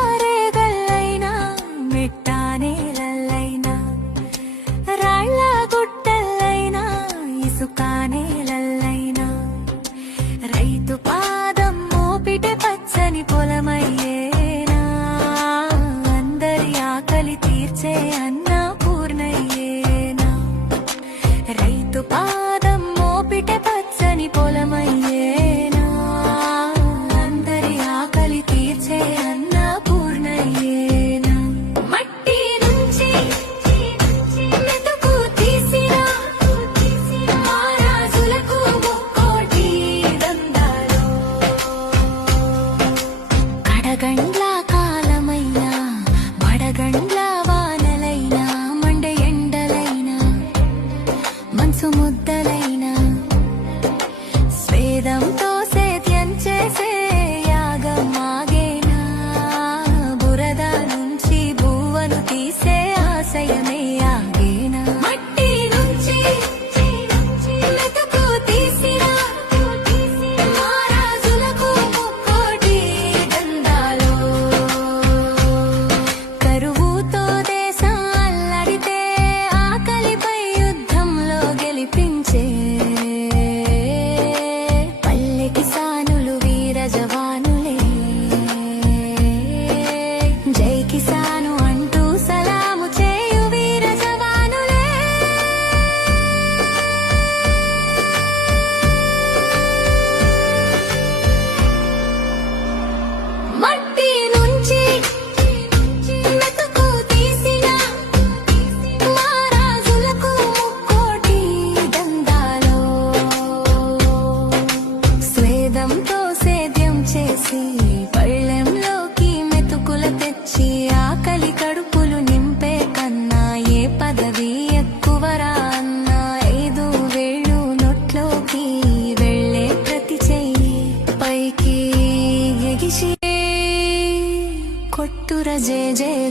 నల్లారేగల్లైనా మెట్టానేలల్లైనా రాళ్ళ గుట్టల్లైనా ఇసుకానేలల్లైనా రైతు పాదం మోపిటే పచ్చని పొలమయ్యేనా అందరి ఆకలి తీర్చే అన్నపూర్ణయ్యేనా రైతు పాదం మోపిటే పచ్చని పొలమయ్యేనా అందరి ఆకలి తీర్చే అన్నపూర్ణయ్యేనా మట్టి నుంచి మెతుకు తీసిన మహారాజులకు ముక్కోటి దండాలు కడగండ్ల కాలమైనా వడగండ్ల వానలైనా మండే ఎండలైనా మనసు ముద్దలైనా స్వేదంతో సేద్యం చేసే యాగం ఆగేనా బురద నుంచి భువను తీసే ఆశయమే ఆగేనా మట్టి నుంచి మెతుకు తీసిన మహారాజులకు ముక్కోటి దండాలు కరువుతో దేశం అల్లడితే ఆకలిపై యుద్ధంలో గెలిపించే పల్లె కిసానులు వీర జవానులే జై కిసాను అంటూ సలాము చేయు వీర జవానులే మట్టి నుంచి మెతుకు తీసిన మహారాజులకు ముక్కోటి దండాలు స్వేదంతో సేద్యం చేసి పళ్ళెంలోకి మెతుకుల తెచ్చి ఆకలి కడుపులు నింపే కన్నా ఏ పదవి ఎక్కువరా అన్నా 5 వేళ్ళు నోట్లోకి వెళ్ళే ప్రతి చెయ్యి పైకి ఎగిసి కొట్టుర జేజేలు